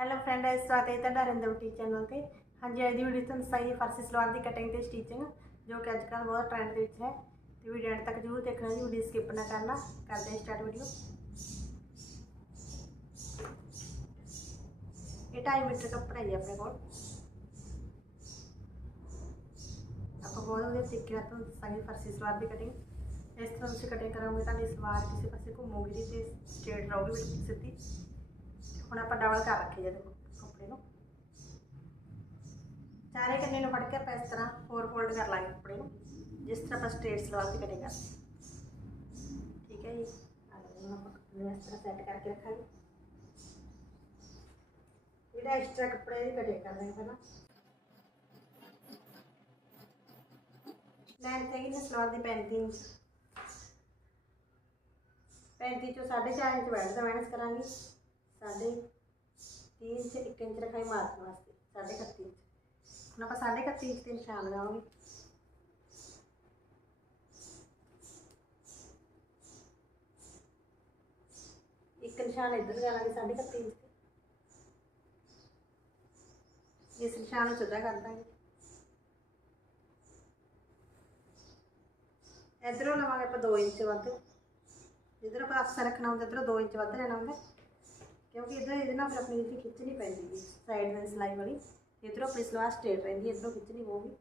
Hello friend ਸਵਾਗਤ ਹੈ ਤੁਹਾਡਾ ਰਿੰਦਰ ਟੀ ਚੈਨਲ ਤੇ ਹਾਂਜੀ, ਅੱਜ ਦੀ ਵੀਡੀਓ ਤੁਹਾਨੂੰ ਸਾਈ ਫਰਸੀ ਸਲਵਾਰ ਦੀ ਕਟਿੰਗ ਤੇ ਸਟਿਚਿੰਗ ਜੋ ਕਿ ਅੱਜ ਕੱਲ੍ਹ ਬਹੁਤ ਟ੍ਰੈਂਡ ਦੇ ਵਿੱਚ ਹੈ। ਤੇ ਵੀਡੀਓ ਐਂਡ ਤੱਕ ਜ਼ਰੂਰ ਦੇਖਣਾ ਜੀ ਵੀਡੀਓ ਸਕਿਪ ਨਾ ਕਰਨਾ। ਕਰਦੇ ਹਾਂ ਸਟਾਰਟ ਵੀਡੀਓ ਇਹ 2.5 ਮੀਟਰ ਕੱਪੜਾ ਹੀ ਹੈ ਆਪਣੇ ਕੋਲ। ਆਪਾਂ ਬਹੁਤ ਵਧੀਆ ਤਰੀਕੇ ਨਾਲ ਤੁਹਾਨੂੰ ਸਾਈ ਫਰਸੀ ਸਲਵਾਰ ਦੀ ਕਟਿੰਗ ਇਸ ਤਰ੍ਹਾਂ ਤੁਸੀਂ ਕਟਿੰਗ ਕਰਾਂਗੇ, ਤੁਹਾਡੀ ਸਲਵਾਰ ਕਿਸੇ ਪਾਸੇ ਘੁੰਮੋਗੇ ਨਹੀਂ ਤੇ ਸਟੇਟ ਰਹੂਗੀ ਬਿਲਕੁਲ ਸਿੱਧੀ। ਹੁਣ ਆਪਾਂ ਡਬਲ ਕਰ ਰੱਖੇ ਜੇ ਕੱਪੜੇ ਨੂੰ। ਚਾਰੇ ਕੰਨੇ ਨੂੰ ਫੜ ਕੇ ਆਪਾਂ ਇਸ ਤਰ੍ਹਾਂ ਫੋਰ ਫੋਲਡ ਕਰ ਲਾਂਗੇ ਕੱਪੜੇ ਨੂੰ, ਜਿਸ ਤਰ੍ਹਾਂ ਆਪਾਂ ਸਟ੍ਰੇਟ ਸਲਵਾਰ ਦੀ ਕਟਿੰਗ ਕਰਦੇ ਠੀਕ ਹੈ ਜੀ? ਹੁਣ ਆਪਾਂ ਕੱਪੜੇ ਇਸ ਤਰ੍ਹਾਂ ਸੈੱਟ ਕਰਕੇ ਰੱਖਾਂਗੇ। ਜਿਹੜਾ ਐਕਸਟਰਾ ਕੱਪੜੇ ਦੀ ਕਟਿੰਗ ਕਰ ਲਾਂਗੇ ਪਹਿਲਾਂ। ਲੈਂਥ ਹੈਗੀ ਨਾ ਸਲਵਾਰ ਦੀ 35 ਇੰਚ। 35 ਚੋਂ 4.5 ਇੰਚ ਬੈਠ ਦਾ ਮਾਈਨਸ ਕਰਾਂਗੇ। ਸਾਢੇ ਤੀਹ ਇੰਚ ਇੱਕ ਇੰਚ ਰਖਾਈ ਮਾਰਨ ਵਾਸਤੇ ਸਾਢੇ ਇਕੱਤੀ ਇੰਚ। ਹੁਣ ਆਪਾਂ ਸਾਢੇ ਇਕੱਤੀ ਇੰਚ ਤੇ ਨਿਸ਼ਾਨ ਲਗਾਵਾਂਗੇ। ਇੱਕ ਨਿਸ਼ਾਨ ਇੱਧਰ ਜਾਣਾਗੇ ਸਾਢੇ ਇਕੱਤੀ ਇੰਚ ਤੇ। ਇਸ ਨਿਸ਼ਾਨ ਨੂੰ ਸਿੱਧਾ ਕਰ ਦਾਂਗੇ। ਇੱਧਰੋਂ ਲਵਾਂਗੇ ਆਪਾਂ 2 ਇੰਚ ਵੱਧ। ਜਿੱਧਰੋਂ ਆਪਾਂ ਆਸਾ ਰੱਖਣਾ ਹੁੰਦਾ ਇੱਧਰੋਂ 2 ਇੰਚ ਵੱਧ ਲੈਣਾ ਹੁੰਦਾ। ਕਿਉਂਕਿ ਇਧਰ ਇਹਦੇ ਨਾਲ ਫਿਰ ਆਪਣੀ ਜਿਹੜੀ ਖਿੱਚਣੀ ਪੈਂਦੀ ਹੈ ਸਾਈਡ ਦੀ ਸਿਲਾਈ ਵਾਲੀ। ਇਧਰੋਂ ਆਪਣੀ ਸਲਵਾਰ ਸਟ੍ਰੇਟ ਰਹਿੰਦੀ ਹੈ ਇਧਰੋਂ ਖਿੱਚਣੀ ਪਊਗੀ।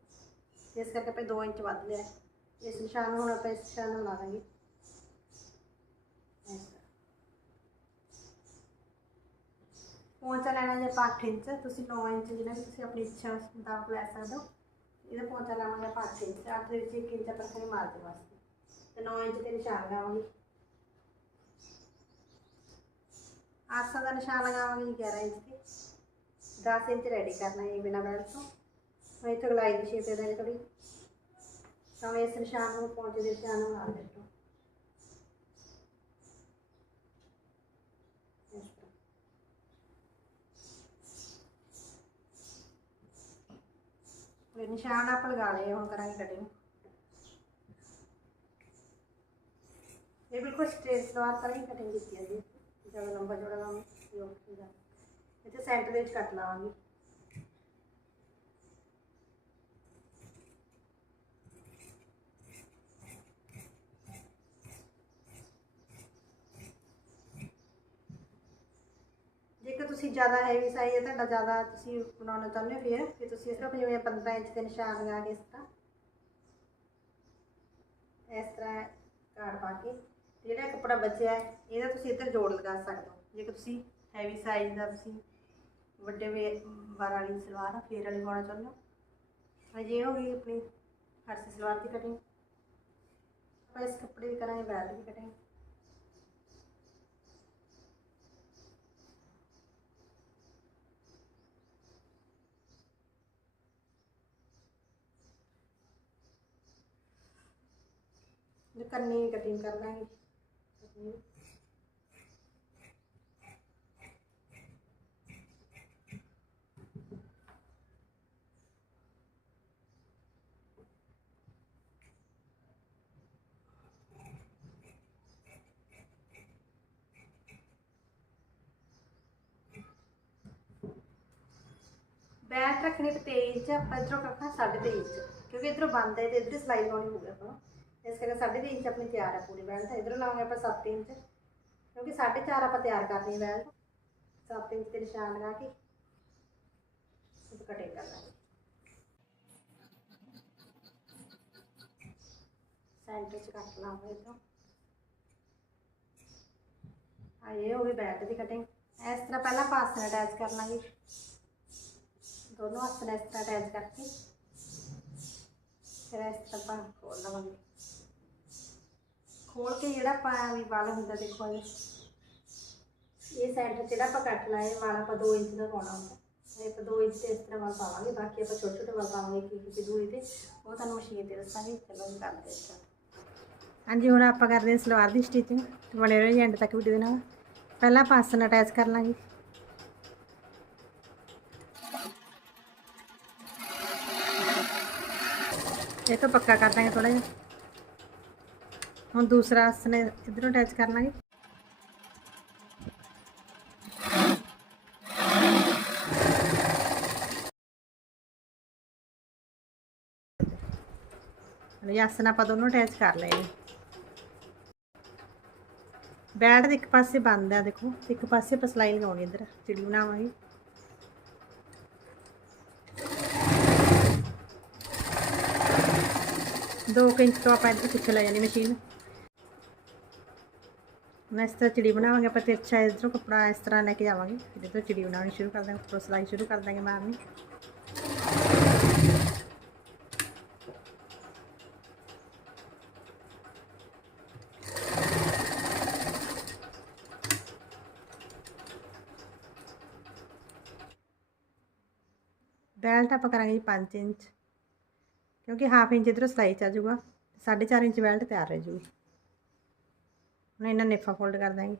ਇਸ ਕਰਕੇ ਆਪਾਂ 2 ਇੰਚ ਵੱਧ ਲਿਆ। ਇਸ ਨਿਸ਼ਾਨ ਨੂੰ ਹੁਣ ਆਪਾਂ ਇਸ ਨਿਸ਼ਾਨ ਨੂੰ ਲਾ ਦਾਂਗੇ ਇਸ ਲੈਣਾ ਜੇ ਆਪਾਂ 8 ਇੰਚ, ਤੁਸੀਂ 9 ਇੰਚ ਜਿਹੜਾ ਤੁਸੀਂ ਆਪਣੀ ਇੱਛਾ ਮੁਤਾਬਕ ਲੈ ਸਕਦੇ ਹੋ, ਇਹਦਾ ਪੌਂਚਾ ਲਾਵਾਂਗੇ ਆਪਾਂ 8 ਇੰਚ। 8 ਦੇ ਵਿੱਚ 1 ਇੰਚ ਆਪਾਂ ਰੱਖਾਂਗੇ ਮਾਰਦੇ ਵਾਸਤੇ। ਤੇ 9 ਇੰਚ ਤੇ ਨਿਸ਼ਾਨ ਲਗਾਵਾਂਗੇ ਆਸਾ ਦਾ ਨਿਸ਼ਾਨ ਲਗਾਵਾਂਗੇ ਜੀ 11 ਇੰਚ ਤੇ 10 ਇੰਚ ਰੈਡੀ ਕਰਨਾ ਹੈ ਬਿਨਾ ਬੈਲਟ ਤੋਂ ਮੈਂ ਇੱਥੇ ਗਲਾਈ ਦੀ ਸ਼ੇਪ ਦੇ ਦਾਂਗੇ ਥੋੜੀ ਤਾਂ ਇਸ ਨਿਸ਼ਾਨ ਨੂੰ ਪਹੁੰਚੇ ਦੇ ਨਿਸ਼ਾਨ ਨੂੰ ਨਾਲ ਦੇਖੋ ਇਸ ਤਰ੍ਹਾਂ ਇਹ ਨਿਸ਼ਾਨ ਆਪਾਂ ਲਗਾ ਲਏ ਹੁਣ ਕਰਾਂਗੇ ਕਟਿੰਗ ਇਹ ਬਿਲਕੁਲ ਸਟ੍ਰੇਟ ਸਲਵਾਰ ਤਰ੍ਹਾਂ ਹੀ ਕਟਿੰਗ ਕੀਤੀ ਹੈ ਜੀ ਜ਼ਿਆਦਾ ਲੰਬਾ ਚੌੜਾ ਕੰਮ ਯੋਗ ਸੀਗਾ ਇੱਥੇ ਸੈਂਟਰ ਦੇ ਵਿੱਚ ਕੱਟ ਲਾਵਾਂਗੇ। ਜੇਕਰ ਤੁਸੀਂ ਜ਼ਿਆਦਾ ਹੈਵੀ ਸਾਈਜ਼ ਹੈ, ਤੁਹਾਡਾ ਜ਼ਿਆਦਾ ਤੁਸੀਂ ਬਣਾਉਣਾ ਚਾਹੁੰਦੇ ਹੋ ਫਿਰ ਫਿਰ ਤੁਸੀਂ ਇਸ ਤਰ੍ਹਾਂ ਜਿਵੇਂ 15 ਇੰਚ ਦੇ ਨਿਸ਼ਾਨ ਲਗਾ ਕੇ ਇਸ ਤਰ੍ਹਾਂ ਇਸ ਤਰ੍ਹਾਂ ਕਾੜ ਪਾ ਕੇ ਜਿਹੜਾ ਕੱਪੜਾ ਬਚਿਆ ਹੈ, ਇਹਦਾ ਤੁਸੀਂ ਇੱਧਰ ਜੋੜ ਲਗਾ ਸਕਦੇ ਹੋ। ਜੇਕਰ ਤੁਸੀਂ ਹੈਵੀ ਸਾਈਜ਼ ਦਾ ਤੁਸੀਂ ਵੱਡੇ ਵੇ ਵਾਲੀ ਸਲਵਾਰ, ਫੇਰ ਵਾਲੀ ਪਾਉਣਾ ਚਾਹੁੰਦੇ ਹੋ। ਅਜੇ ਹੋ ਗਈ ਆਪਣੀ ਫਰਸੀ ਸਲਵਾਰ ਦੀ ਕਟਿੰਗ ਆਪਾਂ ਇਸ ਕੱਪੜੇ ਦੀ ਕਰਾਂਗੇ ਬੈਲ ਦੀ ਕਟਿੰਗ ਜੋ ਕੰਨੀ ਕਟਿੰਗ ਕਰ ਲਾਂਗੇ। ਕੰਨੀ। ਬੈਟ ਰੱਖਣੀ ਤੇ 23 ਇੰਚ ਆਪਾਂ ਇਧਰੋਂ ਰੱਖਣਾ 23 ਇੰਚ ਕਿਉਂਕਿ ਇਧਰੋਂ ਬੰਦ ਹੈ ਤੇ ਇਧਰ ਸਲਾਈ ਲਾਉਣੀ ਹੋਊਗੀ ਆਪਾਂ ਨੂੰ। ਇਸ ਕਰਕੇ 23 ਇੰਚ ਆਪਣੀ ਤਿਆਰ ਹੈ ਪੂਰੀ ਬੈਲਟ ਇਧਰੋਂ ਲਾਵਾਂਗੇ ਆਪਾਂ 7 ਇੰਚ ਕਿਉਂਕਿ 4.5 ਆਪਾਂ ਤਿਆਰ ਕਰਨੀ ਹੈ ਬੈਲਟ 7 ਇੰਚ ਤੇ ਨਿਸ਼ਾਨ ਲਗਾ ਕੇ ਇਹ ਕਟਿੰਗ ਕਰ ਲਾਂਗੇ। ਸੈਂਟਰ ਚ ਕੱਟ ਲਾਵਾਂਗੇ ਇਧਰੋਂ। ਆ ਇਹ ਹੋ ਗਈ ਬੈਲਟ ਦੀ ਕਟਿੰਗ ਇਸ ਤਰ੍ਹਾਂ ਪਹਿਲਾਂ ਪਾਸਨ ਅਟੈਚ ਕਰ ਲਾਂਗੇ। ਦੋਨੋਂ ਆਸਨ ਇਸ ਤਰ੍ਹਾਂ ਅਟੈਚ ਕਰਕੇ। ਫਿਰ ਇਸ ਤਰ੍ਹਾਂ ਆਪਾਂ ਖੋਲ ਲਵਾਂਗੇ। ਖੋਲ ਕੇ ਜਿਹੜਾ ਆਪਾਂ ਵੀ ਵਾਲ ਹੁੰਦਾ ਦੇਖੋ ਇਹ। ਇਹ ਸੈਂਟਰ ਜਿਹੜਾ ਆਪਾਂ ਕੱਟ ਲਾਏ ਵਾਲ ਆਪਾਂ 2 ਇੰਚ ਦਾ ਪਾਉਣਾ ਹੁੰਦਾ। ਇਹ ਆਪਾਂ 2 ਇੰਚ ਤੇ ਇਸ ਤਰ੍ਹਾਂ ਵਾਲ ਪਾਵਾਂਗੇ, ਬਾਕੀ ਆਪਾਂ ਛੋਟੇ ਛੋਟੇ ਵਾਲ ਪਾਵਾਂਗੇ ਕਿ ਕਿਸੇ ਦੂਰੀ ਤੇ ਉਹ ਤੁਹਾਨੂੰ ਮਸ਼ੀਨ ਤੇ ਦੱਸਾਂਗੇ ਚਲੋ ਜੀ ਕਰਦੇ ਹਾਂ ਹਾਂਜੀ, ਹੁਣ ਆਪਾਂ ਕਰਦੇ ਹਾਂ ਸਲਵਾਰ ਦੀ ਸਟਿਚਿੰਗ ਬਣੇ ਰਹੋ ਜੀ ਐਂਡ ਤੱਕ ਵੀਡੀਓ ਦੇ ਨਾਲ। ਪਹਿਲਾਂ ਪਾਸਨ ਅਟੈਚ ਕਰ ਲਾਂਗੇ। ਇਹ ਤਾਂ ਪੱਕਾ ਕਰ ਦਾਂਗੇ ਥੋੜਾ ਜਿਹਾ। ਹੁਣ ਦੂਸਰਾ ਆਸਣ ਇਧਰੋਂ ਅਟੈਚ ਕਰ ਲਾਂਗੇ। ਇਹ ਆਸਣ ਆਪਾਂ ਦੋਨੋਂ ਅਟੈਚ ਕਰ ਲਏ ਬੈਡ ਦੇ ਇੱਕ ਪਾਸੇ ਬੰਦ ਆ, ਦੇਖੋ। ਇੱਕ ਪਾਸੇ ਆਪਾਂ ਸਲਾਈ ਲਗਾਉਣੀ ਇਧਰ ਚਿੜੀ ਬਣਾਵਾਂਗੇ ਦੋ ਇੰਚ ਤੋਂ ਆਪਾਂ ਇੱਧਰ ਪਿੱਛੇ ਲੈ ਜਾਣੀ ਮਸ਼ੀਨ। ਹੁਣ ਇਸ ਤਰ੍ਹਾਂ ਚਿੜੀ ਬਣਾਵਾਂਗੇ, ਆਪਾਂ ਤੇ ਅੱਛਾ ਇਧਰੋਂ ਕੱਪੜਾ ਇਸ ਤਰ੍ਹਾਂ ਲੈ ਕੇ ਜਾਵਾਂਗੇ। ਫਿਰ ਇੱਧਰੋਂ ਚਿੜੀ ਬਣਾਉਣੀ ਸ਼ੁਰੂ ਕਰ ਦਾਂਗੇ, ਉੱਪਰੋਂ ਸਿਲਾਈ ਸ਼ੁਰੂ ਕਰ ਦਾਂਗੇ ਮਾਰਨੀ। ਬੈਲਟ ਆਪਾਂ ਕਰਾਂਗੇ ਜੀ 5 ਇੰਚ, ਕਿਉਂਕਿ ਹਾਫ ਇੰਚ ਇਧਰੋਂ ਸਿਲਾਈ ਚ ਆ ਜਾਊਗਾ 4.5 ਇੰਚ ਬੈਲਟ ਤਿਆਰ ਰਹਿ ਜੂਗੀ ਹੁਣ ਇਹਨਾਂ ਨੇਫਾ ਫੋਲਡ ਕਰ ਦਾਂਗੇ।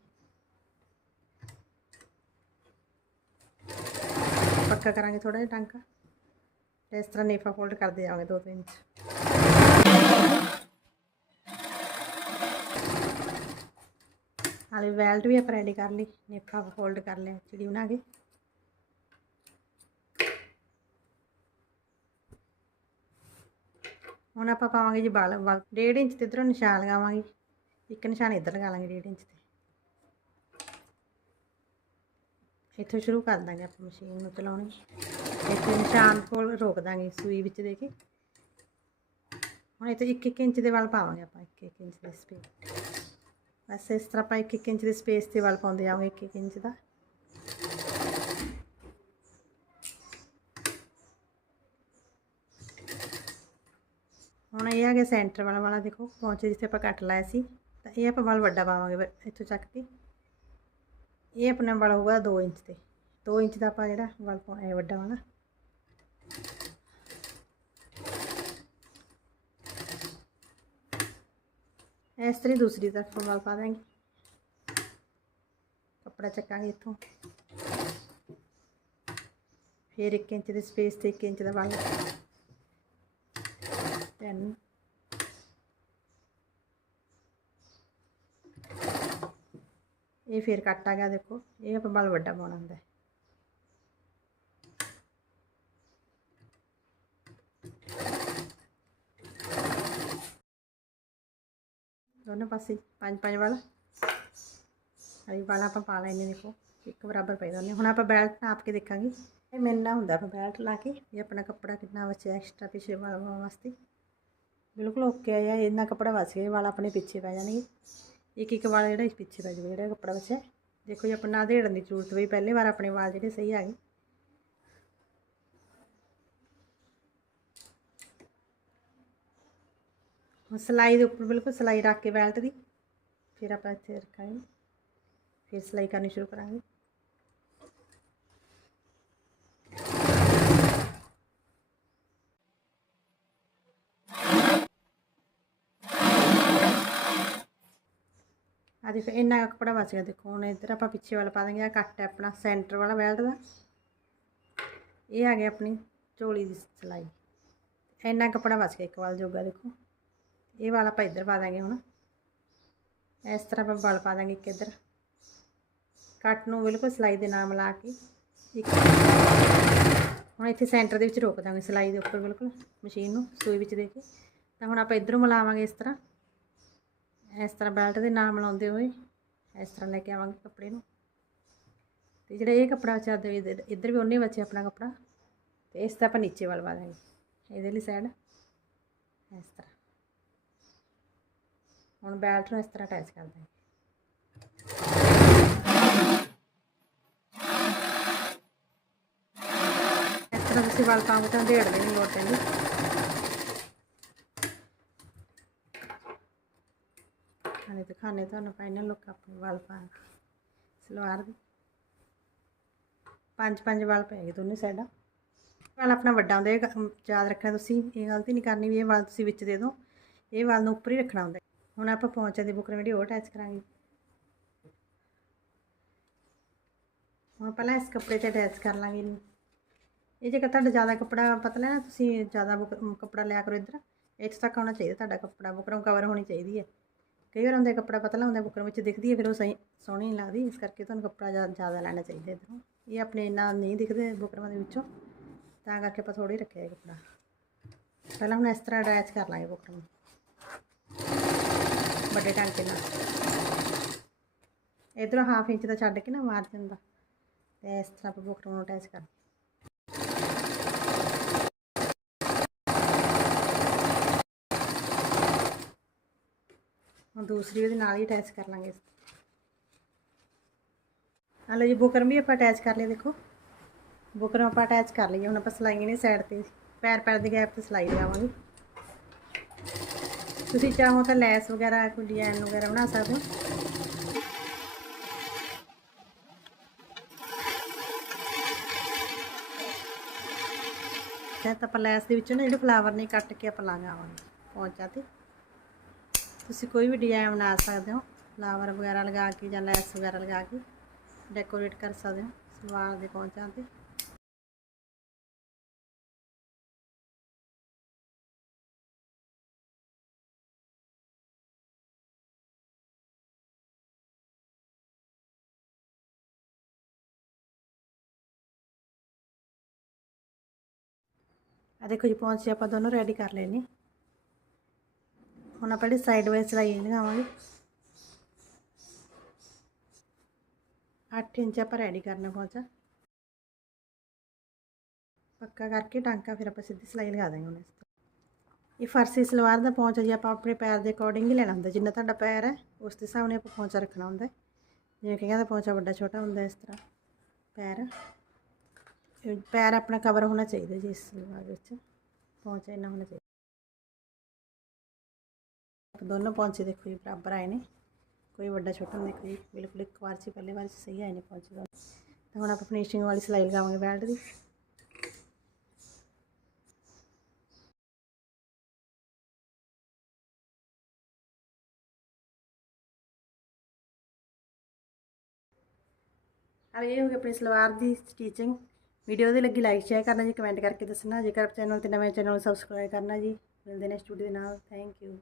ਪੱਕਾ ਕਰਾਂਗੇ ਥੋੜਾ ਜਿਹਾ ਟਾਂਕਾ। ਇਸ ਤਰ੍ਹਾਂ ਨੇਫਾ ਫੋਲਡ ਕਰਦੇ ਜਾਵਾਂਗੇ 2 ਇੰਚ ਹਾਲੇ ਬੈਲਟ ਵੀ ਆਪਾਂ ਰੈਡੀ ਕਰ ਲਈ, ਨੇਫਾ ਫੋਲਡ ਕਰ ਲਿਆ ਚਿੜੀ ਬਣਾ ਕੇ। ਹੁਣ ਆਪਾਂ ਪਾਵਾਂਗੇ ਜੀ ਵਾਲ ਵਾਲ 1.5 ਇੰਚ ਤੇ ਇਧਰੋਂ ਨਿਸ਼ਾਨ ਲਗਾਵਾਂਗੇ। ਇੱਕ ਨਿਸ਼ਾਨ ਇੱਧਰ ਲਗਾ ਲਾਂਗੇ 1.5 ਇੰਚ ਤੇ। ਇੱਥੋਂ ਸ਼ੁਰੂ ਕਰ ਦਾਂਗੇ ਆਪਾਂ ਮਸ਼ੀਨ ਨੂੰ ਚਲਾਉਣੀ। ਇੱਥੇ ਨਿਸ਼ਾਨ ਕੋਲ ਰੋਕ ਦਾਂਗੇ ਸੂਈ ਵਿੱਚ ਦੇ ਕੇ। ਹੁਣ ਇੱਥੇ 1-1 ਇੰਚ ਦੇ ਵਾਲ ਪਾਵਾਂਗੇ ਆਪਾਂ 1-1 ਇੰਚ ਦੇ ਸਪੇਸ। ਬਸ ਇਸ ਤਰ੍ਹਾਂ ਆਪਾਂ 1-1 ਇੰਚ ਦੇ ਸਪੇਸ ਤੇ ਵਾਲ ਪਾਉਂਦੇ ਜਾਵਾਂਗੇ 1-1 ਇੰਚ ਦਾ। ਹੁਣ ਇਹ ਆ ਗਿਆ ਸੈਂਟਰ ਵਾਲਾ ਵਾਲਾ ਦੇਖੋ, ਪਹੁੰਚੇ ਜਿੱਥੇ ਆਪਾਂ ਕੱਟ ਲਾਇਆ ਸੀ। ਤਾਂ ਇਹ ਆਪਾਂ ਵਾਲ ਵੱਡਾ ਪਾਵਾਂਗੇ ਬ- ਇੱਥੋਂ ਚੱਕ ਕੇ। ਇਹ ਆਪਣਾ ਵਾਲ ਹੋਊਗਾ 2 ਇੰਚ ਤੇ। 2 ਇੰਚ ਦਾ ਆਪਾਂ ਜਿਹੜਾ ਵਾਲ ਪਾਉਣਾ ਹੈ ਵੱਡਾ ਵਾਲਾ। ਇਸ ਤਰ੍ਹਾਂ ਹੀ ਦੂਸਰੀ ਤਰਫ ਵਾਲ ਪਾ ਦਾਂਗੇ। ਕੱਪੜਾ ਚੱਕਾਂਗੇ ਇੱਥੋਂ। ਫਿਰ 1 ਇੰਚ ਦੀ ਸਪੇਸ ਤੇ 1 ਇੰਚ ਦਾ ਵਾਲ ਤਿੰਨ। ਇਹ ਫਿਰ ਕੱਟ ਆ ਗਿਆ ਦੇਖੋ, ਇਹ ਆਪਾਂ ਬਲ ਵੱਡਾ ਪਾਉਣਾ ਹੁੰਦਾ ਦੋਨੋਂ ਪਾਸੇ ਪੰਜ ਪੰਜ ਵਾਲਾ। ਹਰੀ ਵਾਲਾ ਆਪਾਂ ਪਾ ਲੈਣੇ ਦੇਖੋ, ਇੱਕ ਬਰਾਬਰ ਪਏ ਦੋਨੇ ਹੁਣ ਆਪਾਂ ਬੈਲਟ ਨਾਪ ਕੇ ਦੇਖਾਂਗੇ। ਇਹ ਮੈਨਾਂ ਹੁੰਦਾ ਆਪਾਂ ਬੈਲਟ ਲਾ ਕੇ ਇਹ ਆਪਣਾ ਕੱਪੜਾ ਕਿੰਨਾ ਬਚਿਆ ਐਕਸਟਰਾ ਪਿੱਛੇ ਵਾਲ ਵਾਸਤੇ। ਬਿਲਕੁਲ ਓਕੇ ਆ ਇੰਨਾ ਕੱਪੜਾ ਬਚ ਗਿਆ ਵਾਲ ਆਪਣੇ ਪਿੱਛੇ ਪੈ ਜਾਣਗੇ। ਇੱਕ ਇੱਕ ਵਾਲ ਜਿਹੜਾ ਪਿੱਛੇ ਪੈ ਜਾਊਗਾ ਜਿਹੜਾ ਕੱਪੜਾ ਬਚਿਆ ਦੇਖੋ ਜੀ, ਆਪਾਂ ਨਾ ਦੇੜਨ ਦੀ ਜ਼ਰੂਰਤ ਪਈ, ਪਹਿਲੇ ਵਾਰ ਆਪਣੇ ਵਾਲ ਜਿਹੜੇ ਸਹੀ ਆ ਗਏ। ਹੁਣ ਸਿਲਾਈ ਦੇ ਉੱਪਰ ਬਿਲਕੁਲ ਸਿਲਾਈ ਰੱਖ ਕੇ ਬੈਲਟ ਦੀ, ਫਿਰ ਆਪਾਂ ਇੱਥੇ ਰੱਖਾਂਗੇ। ਫਿਰ ਸਿਲਾਈ ਕਰਨੀ ਸ਼ੁਰੂ ਕਰਾਂਗੇ। ਆ ਦੇਖੋ ਇੰਨਾ ਕੱਪੜਾ ਬਚ ਗਿਆ। ਦੇਖੋ ਹੁਣ ਇੱਧਰ ਆਪਾਂ ਪਿੱਛੇ ਵਾਲਾ ਪਾ ਦਾਂਗੇ ਆ ਕੱਟ ਹੈ ਆਪਣਾ ਸੈਂਟਰ ਵਾਲਾ ਬੈਲਟ ਦਾ। ਇਹ ਆ ਗਿਆ ਆਪਣੀ ਝੋਲੀ ਦੀ ਸਿਲਾਈ। ਇੰਨਾ ਕੱਪੜਾ ਬਚ ਗਿਆ ਇੱਕ ਵਾਲ ਜੋਗਾ, ਦੇਖੋ। ਇਹ ਵਾਲਾ ਆਪਾਂ ਇੱਧਰ ਪਾ ਦਾਂਗੇ ਹੁਣ। ਇਸ ਤਰ੍ਹਾਂ ਆਪਾਂ ਵਲ ਪਾ ਦਾਂਗੇ ਇੱਕ ਇੱਧਰ। ਕੱਟ ਨੂੰ ਬਿਲਕੁਲ ਸਿਲਾਈ ਦੇ ਨਾਲ ਮਿਲਾ ਕੇ ਇੱਕ ਹੁਣ ਇੱਥੇ ਸੈਂਟਰ ਦੇ ਵਿੱਚ ਰੋਕ ਦਾਂਗੇ ਸਿਲਾਈ ਦੇ ਉੱਪਰ ਬਿਲਕੁਲ, ਮਸ਼ੀਨ ਨੂੰ, ਸੂਈ ਵਿੱਚ ਦੇ ਕੇ। ਤਾਂ ਹੁਣ ਆਪਾਂ ਇੱਧਰੋਂ ਮਿਲਾਵਾਂਗੇ ਇਸ ਤਰ੍ਹਾਂ। ਇਸ ਤਰ੍ਹਾਂ ਬੈਲਟ ਦੇ ਨਾਲ ਮਿਲਾਉਂਦੇ ਹੋਏ ਇਸ ਤਰ੍ਹਾਂ ਲੈ ਕੇ ਆਵਾਂਗੇ ਕੱਪੜੇ ਨੂੰ। ਤੇ ਜਿਹੜਾ ਇਹ ਕੱਪੜਾ ਬਚਿਆ ਦੇ ਇੱਧਰ ਇੱਧਰ ਵੀ ਉਹਨੇ ਬਚਿਆ ਆਪਣਾ ਕੱਪੜਾ। ਤੇ ਇਸ ਦਾ ਆਪਾਂ ਨੀਚੇ ਵੱਲ ਪਾ ਇਹਦੇ ਲਈ ਸਾਈਡ ਇਸ ਤਰ੍ਹਾਂ। ਹੁਣ ਬੈਲਟ ਨੂੰ ਇਸ ਤਰ੍ਹਾਂ ਅਟੈਚ ਕਰ ਦਾਂਗੇ ਇਸ ਤਰ੍ਹਾਂ ਤੁਸੀਂ ਵਾਲ ਪਾਉਂਗੇ ਤਾਂ ਢੇੜਦੇ ਨਹੀਂ ਲੋੜ ਪੈਂਦੀ ਹਾਲੇ ਦਿਖਾਣੇ ਤੁਹਾਨੂੰ ਫਾਈਨਲ ਲੁੱਕ ਆਪਣੇ ਵਾਲ ਪਾ ਕੇ ਸਲਵਾਰ ਦੀ ਪੰਜ ਪੰਜ ਵਾਲ ਪੈ ਗਏ ਦੋਨੇ ਸਾਈਡਾਂ ਵਾਲ ਆਪਣਾ ਵੱਡਾ ਹੁੰਦਾ, ਇਹ ਯਾਦ ਰੱਖਣਾ ਤੁਸੀਂ, ਇਹ ਗਲਤੀ ਨਹੀਂ ਕਰਨੀ ਵੀ ਇਹ ਵਾਲ ਤੁਸੀਂ ਵਿੱਚ ਦੇ ਦਿਓ। ਇਹ ਵਾਲ ਨੂੰ ਉੱਪਰ ਹੀ ਰੱਖਣਾ ਹੁੰਦਾ। ਹੁਣ ਆਪਾਂ ਪਹੁੰਚੇ ਦੀ ਬੁਕਰਮ ਜਿਹੜੀ ਉਹ ਅਟੈਚ ਕਰਾਂਗੇ। ਹੁਣ ਪਹਿਲਾਂ ਇਸ ਕੱਪੜੇ ਤੇ ਅਟੈਚ ਕਰ ਲਾਂਗੇ ਇਹਨੂੰ। ਇਹ ਜੇਕਰ ਤੁਹਾਡਾ ਜ਼ਿਆਦਾ ਕੱਪੜਾ ਪਤਲਾ ਹੈ ਨਾ, ਤੁਸੀਂ ਜ਼ਿਆਦਾ ਬੁਕ ਕੱਪੜਾ ਲਿਆ ਕਰੋ ਇੱਧਰ। ਇੱਥੇ ਤੱਕ ਆਉਣਾ ਚਾਹੀਦਾ ਤੁਹਾਡਾ ਕੱਪੜਾ। ਬੁਕਰਮ ਕਵਰ ਹੋਣੀ ਚਾਹੀਦੀ ਹੈ। ਕਈ ਵਾਰ ਹੁੰਦਾ ਕੱਪੜਾ ਪਤਲਾ ਹੁੰਦਾ ਬੁਕਰਮ ਵਿੱਚ ਦਿਖਦੀ ਹੈ, ਫਿਰ ਉਹ ਸਹੀ, ਸੋਹਣੀ ਨਹੀਂ ਲੱਗਦੀ, ਇਸ ਕਰਕੇ ਤੁਹਾਨੂੰ ਕੱਪੜਾ ਜ਼ਿਆਦਾ ਜ਼ਿਆਦਾ ਲੈਣਾ ਚਾਹੀਦਾ ਇੱਧਰੋਂ। ਇਹ ਆਪਣੇ ਇੰਨਾ ਨਹੀਂ ਦਿਖਦੇ ਬੁਕਰਮਾਂ ਦੇ ਵਿੱਚੋਂ, ਤਾਂ ਕਰਕੇ ਆਪਾਂ ਥੋੜੀ ਰੱਖਿਆ ਇਹ ਕੱਪੜਾ। ਪਹਿਲਾਂ ਹੁਣ ਇਸ ਤਰ੍ਹਾਂ ਅਟੈਚ ਕਰ ਲਾਂਗੇ ਬੁਕਰਮ ਵੱਡੇ ਟਾਂਕੇ ਨਾਲ। ਇਧਰੋਂ ਹਾਫ ਇੰਚ ਦਾ ਛੱਡ ਕੇ ਨਾ ਮਾਰਜਨ ਦਾ। ਤੇ ਇਸ ਤਰ੍ਹਾਂ ਆਪਾਂ ਬੁਕਰਮ ਨੂੰ ਅਟੈਚ ਕਰ ਦੂਸਰੀ ਉਹਦੇ ਨਾਲ ਹੀ ਅਟੈਚ ਕਰ ਲਾਂਗੇ ਆ ਲਓ ਜੀ, ਬੁਕਰਮ ਵੀ ਆਪਾਂ ਅਟੈਚ ਕਰ ਲਿਆ ਦੇਖੋ। ਬੁਕਰਮ ਆਪਾਂ ਅਟੈਚ ਕਰ ਲਈਏ, ਹੁਣ ਆਪਾਂ ਸਲਾਈਆਂ ਨੇ ਸਾਈਡ ਤੇ। ਪੈਰ ਪੈਰ ਦੇ ਗੈਪ ਤੇ ਸਲਾਈ ਲਗਾਵਾਂਗੇ ਤੁਸੀਂ ਚਾਹੋ ਤਾਂ ਲੈਸ ਵਗੈਰਾ, ਕੋਈ ਡਿਜ਼ਾਈਨ ਵਗੈਰਾ ਬਣਾ ਸਕਦੇ ਹੋ? ਤਾਂ ਆਪਾਂ ਲੈਸ ਦੇ ਵਿੱਚੋਂ ਨਾ ਜਿਹੜੇ ਫਲਾਵਰ ਨੇ ਕੱਟ ਕੇ ਆਪਾਂ ਲਗਾਵਾਂਗੇ ਪਹੁੰਚਾ ਤੇ। ਤੁਸੀਂ ਕੋਈ ਵੀ ਡਿਜ਼ਾਈਨ ਬਣਾ ਸਕਦੇ ਹੋ, ਫਲਾਵਰ ਵਗੈਰਾ ਲਗਾ ਕੇ ਜਾਂ ਲੈਸ ਵਗੈਰਾ ਲਗਾ ਕੇ ਡੈਕੋਰੇਟ ਕਰ ਸਕਦੇ ਹੋ, ਸਲਵਾਰ ਦੇ ਪਹੁੰਚਾਂ ਤੇ। ਆ ਦੇਖੋ ਜੀ ਪਹੁੰਚੇ ਆਪਾਂ ਦੋਨੋਂ ਰੈਡੀ ਕਰ ਲਏ ਨੇ। ਹੁਣ ਆਪਾਂ ਜਿਹੜੀ ਸਾਈਡ ਵਾਈਜ਼ ਸਲਾਈ ਲਗਾਵਾਂਗੇ 8 ਇੰਚ ਆਪਾਂ ਰੈਡੀ ਕਰਨਾ ਪਹੁੰਚਾ ਪੱਕਾ ਕਰਕੇ ਟਾਂਕਾ ਫਿਰ ਆਪਾਂ ਸਿੱਧੀ ਸਿਲਾਈ ਲਗਾ ਦਾਂਗੇ ਹੁਣ ਇਸ ਤੇ। ਇਹ ਫਰਸੀ ਸਲਵਾਰ ਦਾ ਪਹੁੰਚਾ ਜੀ, ਆਪਾਂ ਆਪਣੇ ਪੈਰ ਦੇ ਅਕੋਰਡਿੰਗ ਹੀ ਲੈਣਾ ਹੁੰਦਾ, ਜਿੰਨਾ ਤੁਹਾਡਾ ਪੈਰ ਹੈ, ਉਸ ਦੇ ਹਿਸਾਬ ਨਾਲ ਆਪਾਂ ਪਹੁੰਚਾ ਰੱਖਣਾ ਹੁੰਦਾ ਜਿਵੇਂ ਕਿ ਕਹਿੰਦਾ ਪਹੁੰਚਾ ਵੱਡਾ ਛੋਟਾ ਹੁੰਦਾ ਇਸ ਤਰ੍ਹਾਂ, ਪੈਰ। ਪੈਰ ਆਪਣਾ ਕਵਰ ਹੋਣਾ ਚਾਹੀਦਾ ਜੀ ਇਸ ਸਲਵਾਰ ਵਿੱਚ, ਪਹੁੰਚਾ ਇੰਨਾ ਹੋਣਾ ਚਾਹੀਦਾ। ਆਪ ਦੋਨੋਂ ਪਹੁੰਚੇ ਦੇਖੋ ਜੀ ਬਰਾਬਰ ਆਏ ਨੇ ਕੋਈ ਵੱਡਾ ਛੋਟਾ ਨਹੀਂ ਦੇਖੋ ਜੀ ਬਿਲਕੁਲ ਇੱਕ ਵਾਰ 'ਚ ਪਹਿਲੇ ਵਾਰ 'ਚ ਸਹੀ ਆਏ ਨੇ ਪਹੁੰਚੇ ਦੋਨੋਂ ਤਾਂ ਹੁਣ ਆਪਾਂ ਫਿਨਿਸ਼ਿੰਗ ਵਾਲੀ ਸਿਲਾਈ ਲਗਾਵਾਂਗੇ ਬੈਲਟ ਦੀ अब ये हो गई अपनी सलवार की स्टिचिंग ਵੀਡੀਓ ਦੀ ਲੱਗੀ ਲਾਈਕ ਸ਼ੇਅਰ ਕਰਨਾ ਜੀ ਕਮੈਂਟ ਕਰਕੇ ਦੱਸਣਾ ਜੇਕਰ ਚੈਨਲ ਤੇ ਨਵੇਂ ਚੈਨਲ ਨੂੰ ਸਬਸਕ੍ਰਾਈਬ ਕਰਨਾ ਜੀ ਮਿਲਦੇ ਨੇ ਸਟੂਡੀਓ ਦੇ ਨਾਲ ਥੈਂਕ ਯੂ